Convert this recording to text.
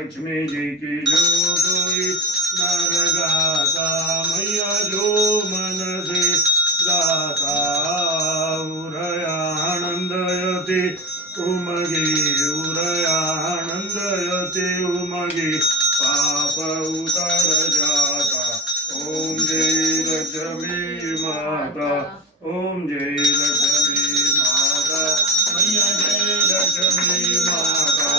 लक्ष्मी जी की जो कोई नर गाता मैया जो मन से गाता उरयानंदयते उमगे उरयानंदयते उमगे पाप उतर जाता। ओम जय लक्ष्मी माता ओम जय लक्ष्मी माता मैया जय लक्ष्मी माता।